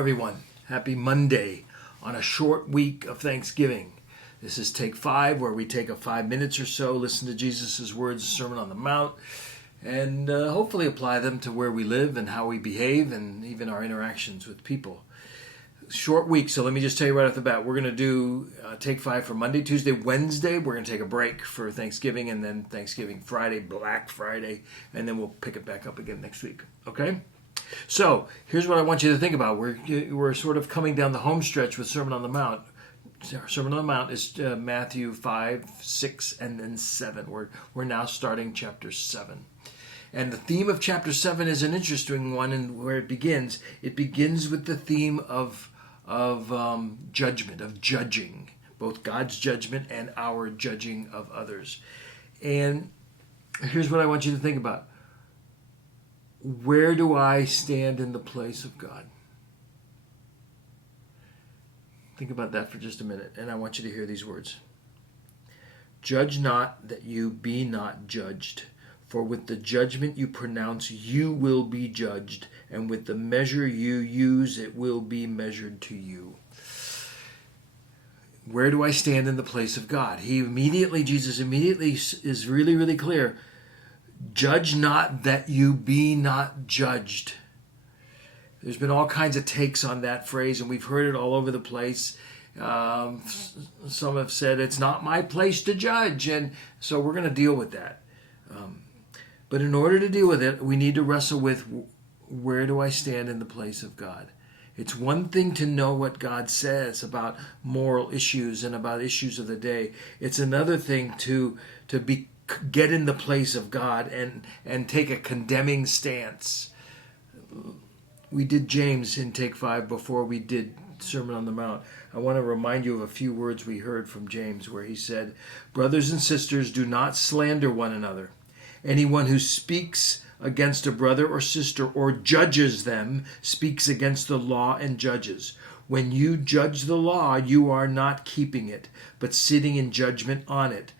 everyone. Happy Monday on a short week of Thanksgiving. This is Take 5, where we take a 5 minutes or so, listen to Jesus' words, Sermon on the Mount, and hopefully apply them to where we live and how we behave and even our interactions with people. Short week, so let me just tell you right off the bat, we're going to do Take 5 for Monday, Tuesday, Wednesday. We're going to take a break for Thanksgiving, and then Thanksgiving Friday, Black Friday, and then we'll pick it back up again next week. Okay? So, here's what I want you to think about. We're sort of coming down the home stretch with Sermon on the Mount. Sermon on the Mount is Matthew 5, 6, and then 7. We're now starting chapter 7. And the theme of chapter 7 is an interesting one, and where it begins with the theme of judgment, of judging, both God's judgment and our judging of others. And here's what I want you to think about. Where do I stand in the place of God? Think about that for just a minute, and I want you to hear these words. Judge not that you be not judged, for with the judgment you pronounce you will be judged, and with the measure you use it will be measured to you. Where do I stand in the place of God? Jesus immediately is really, really clear. Judge not that you be not judged. There's been all kinds of takes on that phrase, and we've heard it all over the place. Some have said, it's not my place to judge, and so we're going to deal with that. But in order to deal with it, we need to wrestle with, where do I stand in the place of God? It's one thing to know what God says about moral issues and about issues of the day. It's another thing to get in the place of God and take a condemning stance. We did James in Take 5 before we did Sermon on the Mount. I want to remind you of a few words we heard from James where he said, "Brothers and sisters, do not slander one another. Anyone who speaks against a brother or sister or judges them speaks against the law and judges. When you judge the law, you are not keeping it, but sitting in judgment on it."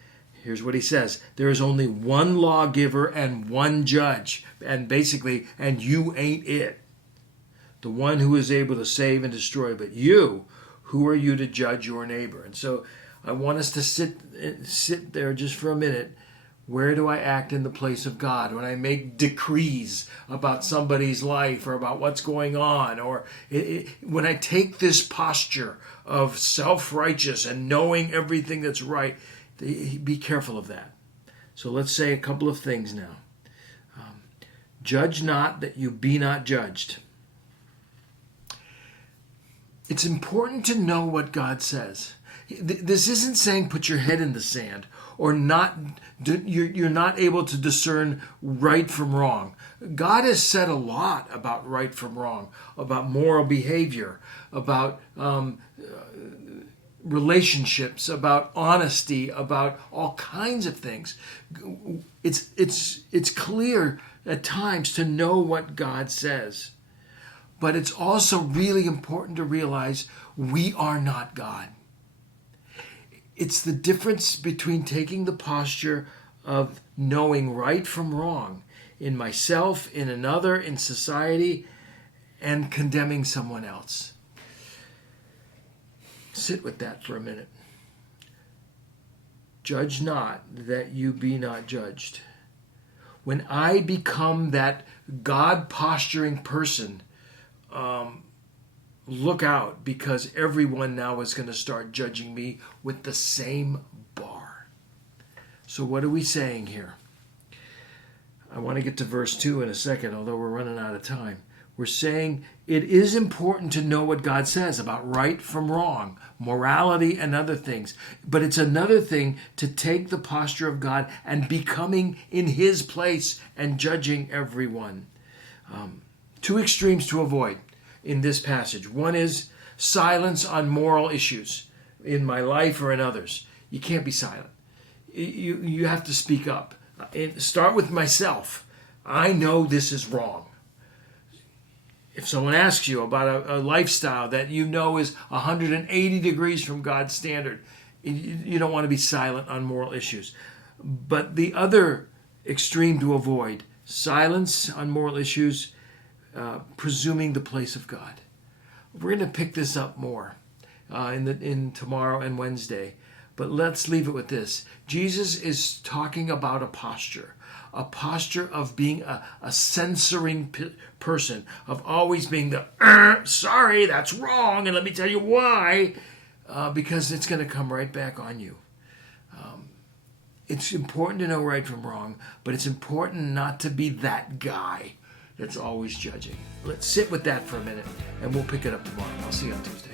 Here's what he says. There is only one lawgiver and one judge. And you ain't it. The one who is able to save and destroy. But you, who are you to judge your neighbor? And so I want us to sit there just for a minute. Where do I act in the place of God? When I make decrees about somebody's life or about what's going on, or when I take this posture of self-righteous and knowing everything that's right, be careful of that. So let's say a couple of things now. Judge not that you be not judged. It's important to know what God says. This isn't saying put your head in the sand or you're not able to discern right from wrong. God has said a lot about right from wrong, about moral behavior, about relationships, about honesty, about all kinds of things. It's clear at times to know what God says. But it's also really important to realize we are not God. It's the difference between taking the posture of knowing right from wrong in myself, in another, in society, and condemning someone else. Sit with that for a minute. Judge not that you be not judged. When I become that God-posturing person, look out, because everyone now is going to start judging me with the same bar. So what are we saying here? I want to get to verse 2 in a second, although we're running out of time. We're saying it is important to know what God says about right from wrong, morality and other things. But it's another thing to take the posture of God and becoming in His place and judging everyone. Two extremes to avoid in this passage. One is silence on moral issues in my life or in others. You can't be silent. You have to speak up. Start with myself. I know this is wrong. If someone asks you about a lifestyle that you know is 180 degrees from God's standard, you don't want to be silent on moral issues. But the other extreme to avoid, silence on moral issues, presuming the place of God. We're going to pick this up more in tomorrow and Wednesday. But let's leave it with this. Jesus is talking about a posture of being a censoring person, of always being the, sorry, that's wrong, and let me tell you why, because it's going to come right back on you. It's important to know right from wrong, but it's important not to be that guy that's always judging. Let's sit with that for a minute, and we'll pick it up tomorrow. I'll see you on Tuesday.